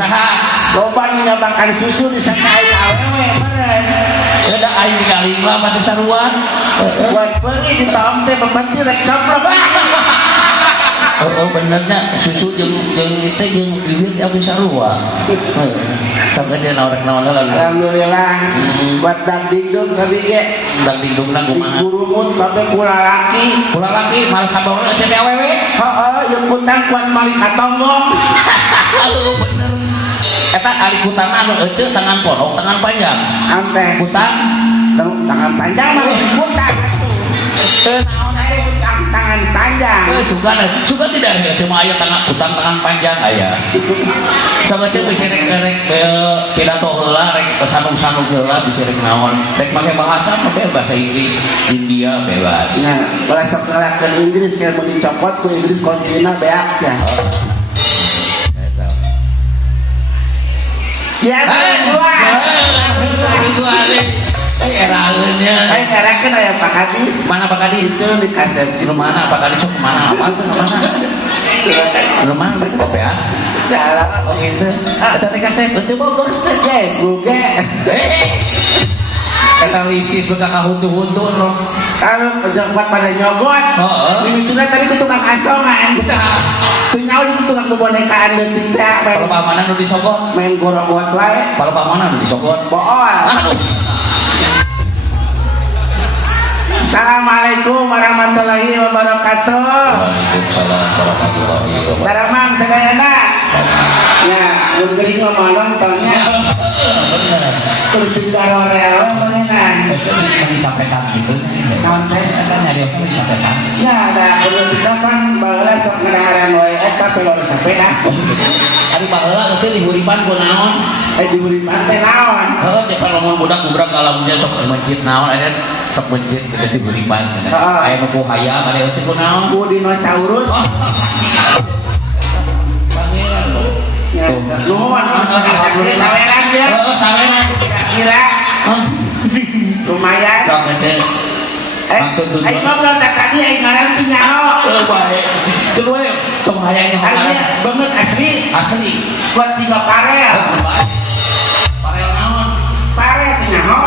Usaha. Loba nyobakan susu di sana aing awewe meureun. Ada aing kali lah mati saruan. Buat beli di tom teh beberti rek coplok. Oh benernya susu jeung itu jeung bibir abis sarua. Sampai dia naon lalu. Alhamdulillah. Buat dangdingdung kabeh ge. Dangdingdungna kumaha? Gurumut kabeh kula laki. Kula laki mal saborna cete awewe. Heeh, yang kutang kuat mali katonggong. Aduh bener. Eta ari kutang anu euceuk tangan pondok, tangan panjang. Ante Kutang tangan panjang mah kutang. Naon aya kutang tangan panjang. Suka tidak ya cuma aya kutang tangan panjang aya. Sama ceu bisa rek pidato heula rek sanung-sanung heula bisa rek naon. Rek make bahasa make bahasa Inggris India bebas. Nah, kalau sok ngelakeun Inggris kayak mau dicopot ku Inggris kuncina beak ya. Ya, dua. Eraeunnya. Saya ngarakeun aya Pak Kadis. Mana Pak Kadis? Itu di kasep. Di mana Pak Kadis sok mana? Apa mana? Rumah PPA. Jalan. Oh gitu. Ada teh kasep coba kok. Guge. Eta lipsi buka kahuntu-huntu roh. Kalau pejabat pada nyobot. Heeh. Mimituna tadi ke tukang asongan. Bisa. Tuh nyawa di tukang kebonekaan leutik teh. Kalau pamanan nu disogot. Main gorogot wae. Kalau pamanan nu disogot. Bool. Aduh. Assalamualaikum warahmatullahi wabarakatuh. Waalaikumsalam warahmatullahi wabarakatuh. Daramang sadayana. Ya, mun geuring mah nontonnya. Bener. Terus tinggal real meureunnan. Itu dicapekan gitu. Naon teh? Kan nyari apa dicapekan. Ya, ada perlu didapan baheula sok ngadaharan wae eta pelor sapeda. Ari baheula teh di huripan ku naon? Di huripan teh naon? Heeh, teh kalau budak-budak ngalamunnya sok masjid naon ada sok masjid kita di huripan. Aya nu ku hayam ada teh ku naon? Ku dinosaurus. Pangeran lo. Ya, nuhun saweran dia. Heeh, saweran. Kira-kira lumayan. Sok teh. Aing ngobrol tak tadi aing ngaran teh nyaho. Bae. Kedua tong hayangnya Artinya banget asli. asli. Buat tiga parel. Parel naon? Parel teh nyaho.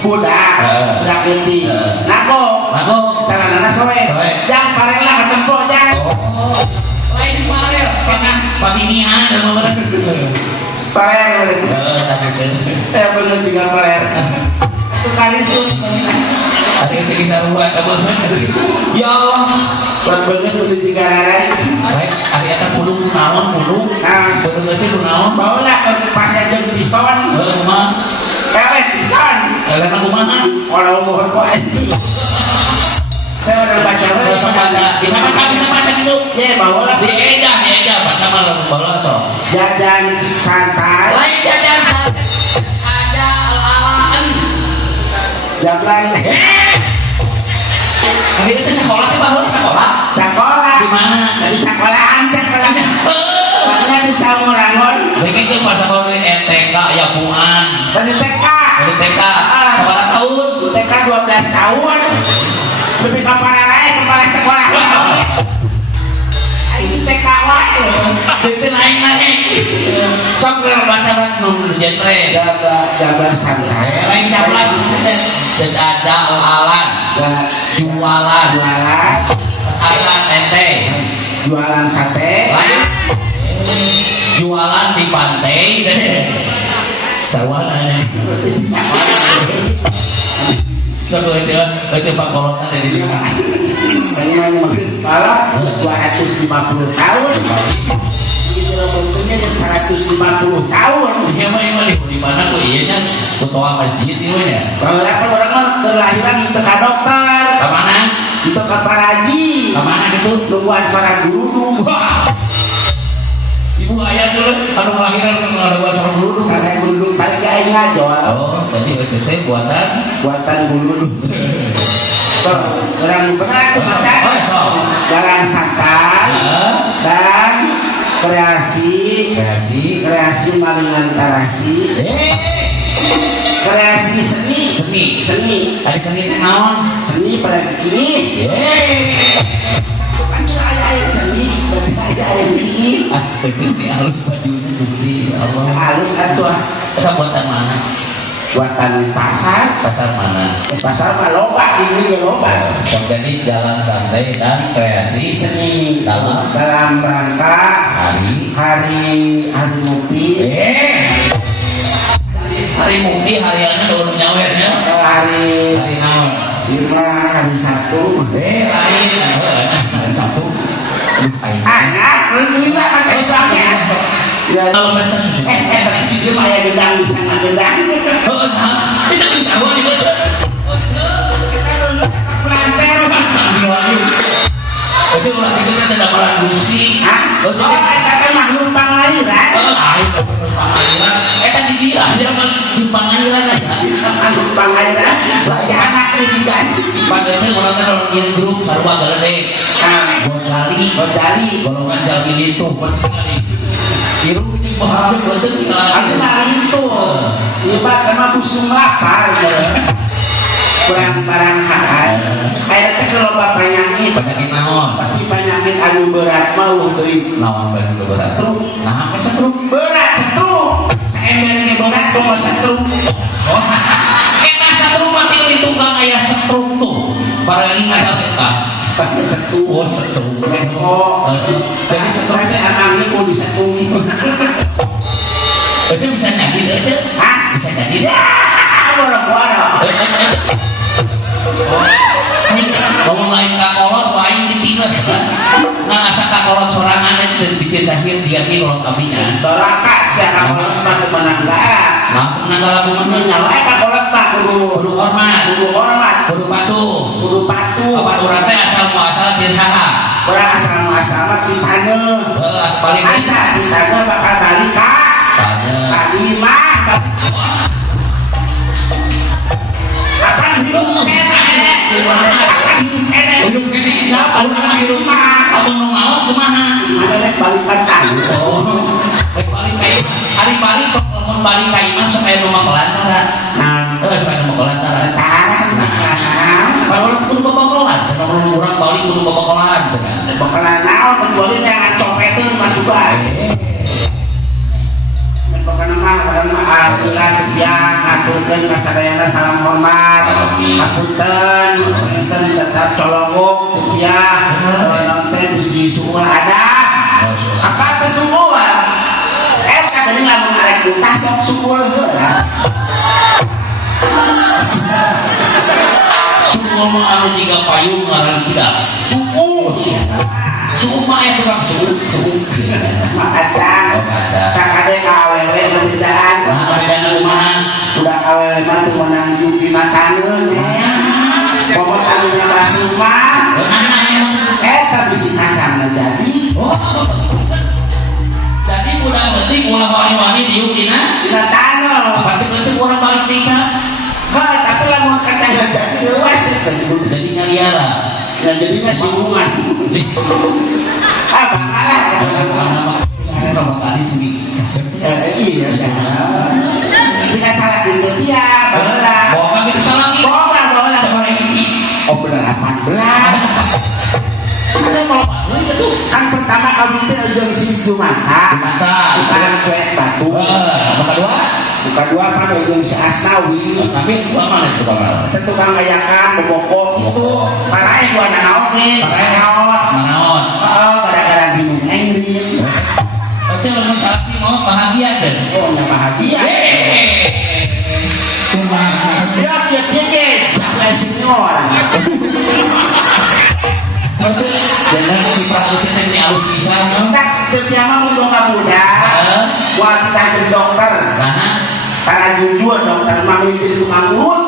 Budak. Budak leutik. Nago. Caranana soe. Jang parel lah katempo jang. Lain parel, paminian dan bener. Parel. Tapi teh. Banget tiga parel. Itu kalisut. Ada yang jadi saruan ya Allah Buat banget udah jika rarai. baik hari ada pulung naon pulung Nah, betul aja lu naon bawalah ke pasien jam di son. mah Pelet di son. kalian aku mana Kalau mau berbuat. Saya udah baca. bisa baca gitu Ya bawalah. dieja baca malam bawa so Jajan santai. lain jajan ada alalan Jam lain. tapi itu sekolah tuh baru sekolah Sekolah. di mana Dari sekolahan sekolah. Karena di Samurangon. lagi itu pas sekolah di TK ya puan Dari TK. dari TK sekolah tahun TK 12 tahun. Lebih kepala lain kepala sekolah. Ini TK wae. itu naik sok baca nomor genre Jabar santai. lain caplas dan ada alan jualan pasaran tete Jualan sate. lain jualan di pantai sarwana coba itu pak kolotnya dari sini Bagaimana makin sekolah 250 tahun. Ini bentuknya 150 tahun. iya mah di mana tuh iya nya ketua masjid itu ya Kalau kan orang mah kelahiran untuk ke dokter, kemana untuk ke paraji, kemana gitu nungguan seorang guru. ibu ayah tuh kalau kelahiran ada buat sama guru Sana guru paling gak ingat jual. oh jadi itu Buatan guru. Orang benar tuh baca. Jalan santai dan kreasi malingan tarasi. Kreasi seni Tadi seni teh naon? seni pada kiri kan ayah seni berarti ayah kiri Ini halus baju Gusti Allah. Halus atuh. Kita buatan mana? Buatan pasar. Pasar mana? Pasar mah loba, ini ya loba. Jadi jalan santai dan kreasi Seni dalam rangka hari mukti. Hari mukti hariannya baru nyawer ya. Hari naon? hari Sabtu. Hari Sabtu. Lima pakai soalnya. Ya, kalau pesta susu. Dia mah aya gendang bisa gendang. Kita bisa bawa di bocor. Planter. Itu ulah itu kan ada peran Gusti. Oh, eta teh mah numpang lahiran. Eta di dia dia mah numpang lahiran aja. Numpang lahiran. Bagi anak dikasih. Padahal orang kan orang yang grup sarua gede. Godali. Golongan jamin itu penting. Biru ini bahagia betul. Aku mah itu. Ibarat sama busung lapar. Kurang barang halal. Air teh kalau penyakit naon. Tapi penyakit anu berat mau deui. Naon berat berat. Nah, apa stroke? Berat stroke. Saembernya berat cuma stroke. Oh. Eta stroke mati di tukang aya stroke tuh. Para ingat eta. Pakai stroke. Oh, stroke. Oh. Jadi stroke saya anaknya mau disetung. Itu bisa nyakit aja. Hah? Bisa nyakit. Boro-boro. Ngomong lain kakolot, lain ditines kan. Nggak asa kakolot sorangan dan bikin sasir dia kilot kabinya. Doraka jangan kolot mah menanggala. Nah, menanggala kumaha? Nyawa kakolot mah kudu hormat, kudu patuh. Kapaturan teh asal muasal teu saha. Urang asal muasal mah di taneuh. Asal balik Asal di taneuh bakal balik ka. Imah. Akan hidup kene. Ya, akan hidup mah. Abang nu mau kumaha? Mana rek balikan taneuh. Oh. Rek balik ka hari balik sok lamun balik ka imah sok aya nu makelantara. Nah, Sok aya nu makelantara. Kalau kudu babakolan, cenah urang balik kudu babakolan cenah. bakalan naon kecuali yang copetin masuk baik. Pokoknya mah alhamdulillah cepian aturkeun kasadayana salam hormat. Hapunten enten tetap colongok cepian nonton bisi sungguh ada. Apa teh sungguh? Eta geuning lamun arek utah sok sungguh heula. Sungguh mah anu jiga payung ngaran tidak. Sungguh. Sungguh mah aya tukang sungguh. Makacang. Tak ada kawewe perbedaan. Bedana kumaha? Udah kawewe mah teu meunang jugi mataneun nya. Pomot anu nyabasu mah. Eta bisi kacangna jadi. Jadi budak penting ulah wani-wani diuk dina taneuh. apa cek-cek urang balik nikah. Heuh, tapi lamun kacangna jadi leuas Jadi ngaliara. Ya jadinya singgungan. Ah, bakalah. Kalau tadi sini Iya, jika salah diucap ya, bawa bawa gitu salah lagi. Bawa Sama ini. Oh benar 18. Sudah kalau itu Kan pertama kami itu jeung si Jumata. Bukan cuek batu. Bukan dua. Bukan dua apa jeung si Asnawi. Tapi dua mana itu kamar? Kita tukang ngayakan bobokok itu. Parae gua nanaon ge. Manaon. Gara-gara bingung engrin. Baca lu sakti mau bahagia kan? Oh, nya bahagia. Dia capek senior. Jangan si praktek ini harus bisa. Tak cepnya mah mun muda. Wah kita jadi dokter. Karena jujur dokter mah jadi tukang urut.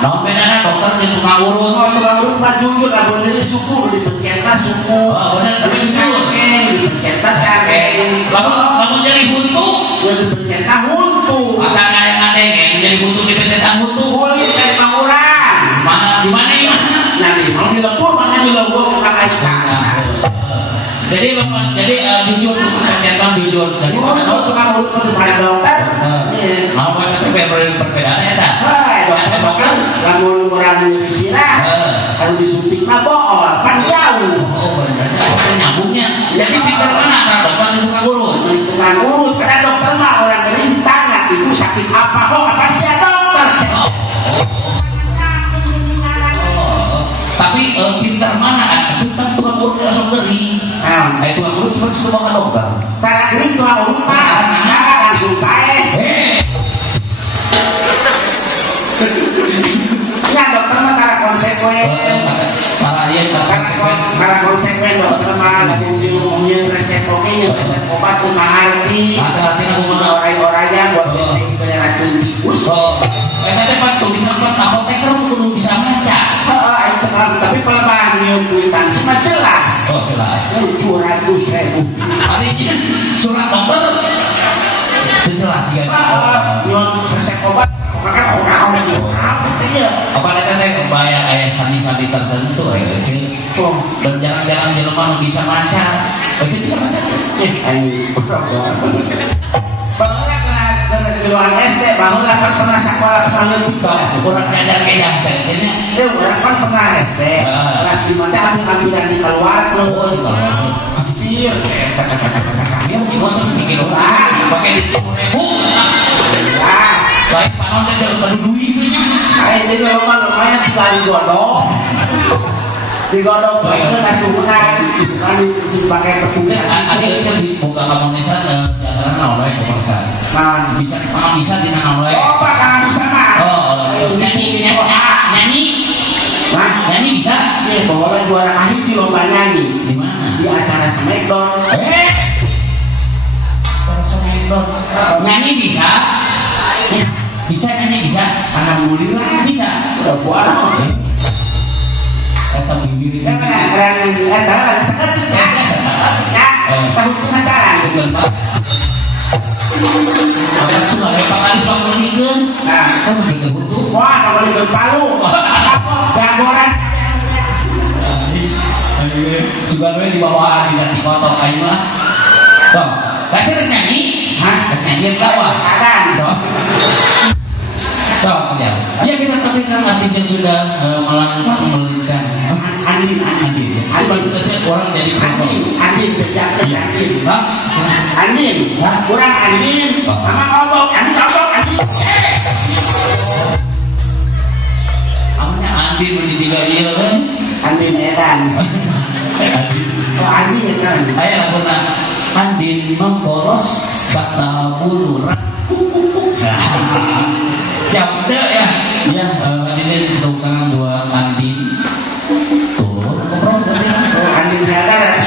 Nah, bedana dokter jadi tukang urut. Oh, tukang urut mah jujur abon dari suku dipencet mah suku. Oh, benar jujur. Dipencet mah cakeng. Lalu jadi buntu. Ya dipencet mah huntu. Akan ada yang jadi buntu dipencet buntu. Kulit kayak orang. Mana di mana ya? Nanti mau dilepur mana dilepur ke kakak Jadi jujur pencetan jujur. Jadi tukang urut mah pada dokter. Mau kan tapi perbedaan ya tak? Dokter lamun orang sirah kalau disuntik mah bohong pan jauh. Oh benar. Nyambungnya. Jadi pikir mana kan dokter itu terus bawa ke dokter. Tara geuning tuh lupa, langsung kae. Ya dokter mah tara konsekuen. Para ieu Para konsekuen dokter mah lamun si ngomongin resep oke nya resep obat teu ngarti. hati-hati na kumaha. Orang-orangnya buat racun tikus. Oh, eta teh pan tuh bisa pan apoteker kudu bisa maca. Heeh, itu kan tapi pelemahan nyeun kuitansi mah jelas. Oh, jelas. 700.000. Ari ieu surat dokter. Teu jelas dia. Nyeun resep obat Apa ada teh bayar sandi-sandi tertentu cing. Dan jarang-jarang jelema nu bisa maca. Bisa maca. Baheula kana keluar SD, baheula kan pernah sekolah pernah leutik. Kurang ngedar-ngedar saeunya. Teu urang kan pernah SD. Kelas 5 teh ambil-ambilan di keluarkeun. Hampir. Dia bosan bikin orang pakai di 10.000. Baik panon teh kalau duitnya. Ayo jadi lumayan tinggal digodok. Digodok baiknya langsung menang. Sekali pakai petugas. Ada yang buka kamunesan jangan naulai pemirsa. Nah, Bisa di naulai. oh Pak Kang bisa mah. Oh, nyanyi. Nah, Nyanyi bisa. nih bawa juara akhir di lomba nyanyi. Di mana? Di acara Smackdown. Nyanyi bisa. Bisa nyanyi bisa. Alhamdulillah Bisa. udah buara. Kata bibir. Tahu sangat ya. Tahu penasaran. Bukan Pak. Apa sudah ada pangan sok meninggal? Nah, Kamu bener butuh. wah kalau di Palu. Apa? Gagoran. Juga di bawah di kotok aja lah. So, baca nyanyi. Hah? Nyanyi tawa. Adan. So, ya. Ya kita tampilkan artis yang sudah melangkah Andin. Itu aja orang jadi Andin pejabat Andin. Hah? Andin. Kurang Andin. Mama obok, Andin. Namanya Andin di 3 iya kan? Andin Edan. Oh, Andin kan. Ayo lakukan Andin memboros kata buluran. Jam ya. Ya, ini dukungan buat Andin. Turun ngobrol aja. Oh, Andin Edan.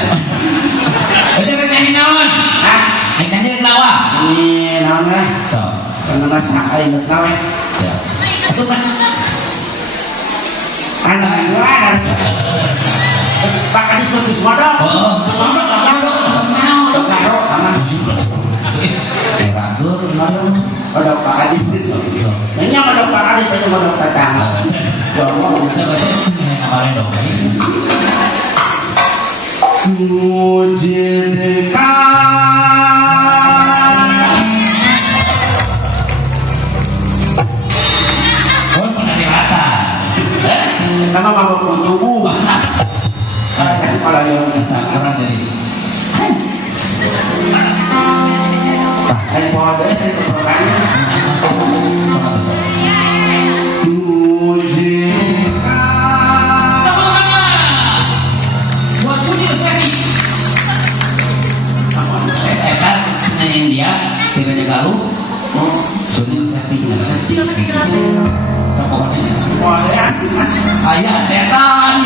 Baca nyanyi naon? Hah? Nyanyi lawa. Ini naon lah. So, Karena mas nak inget nawe. ya. Itu kan Anak luar. Pak Kadis bagus modal. oh, Garo aman. ragur naon? Ada Pak Kadis. Nanya ada Pak Kadis tanya modal tetangga. Ya Allah. Coba kemarin dong. Oh, pernah di mata. Nama mabuk mencubu. Kalau yang Sakuran dari. Ayo bawa deh saya keperluannya. Buat suci bersani. Kan nanyain dia, tiranya galuh. Suci bersani. Sama pokoknya. Boleh. Ayah setan.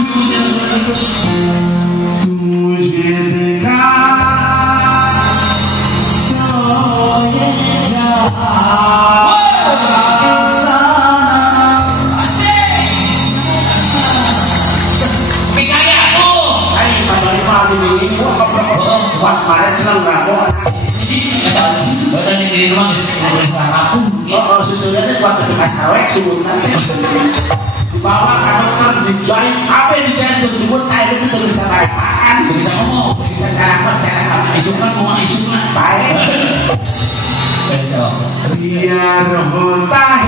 Buat kemarin senang ngabok. Badan di rumah Oh, susunya ini buat ketika sawek sebutnya. Dibawa ke dokter, dijahit, apa yang dijahit tersebut, air itu bisa tarik makan. bisa ngomong. Bisa cara Isukan mau isukan. baik. Besok. Biar hutah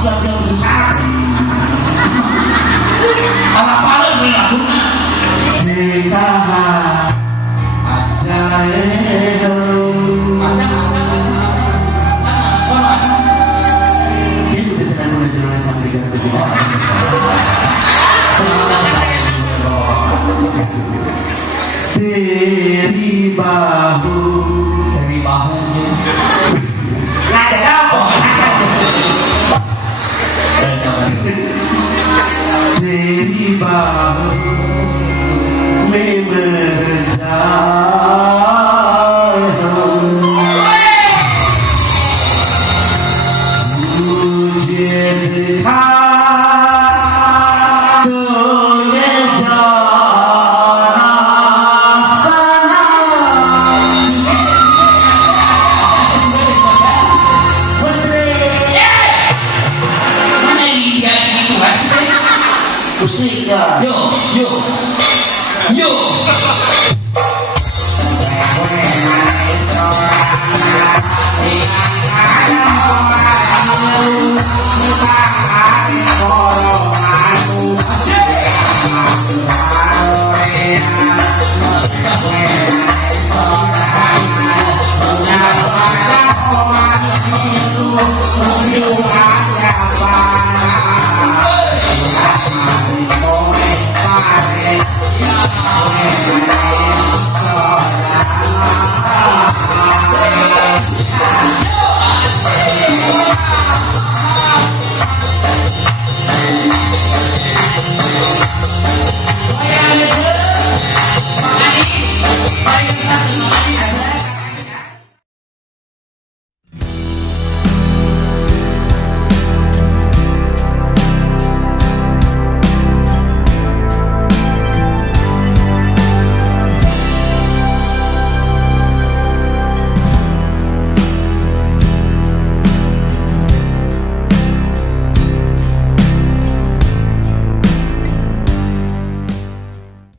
siap yang susah. Apa-apa lo boleh lakukan. Yuk, yuk. Yuk. Asyik.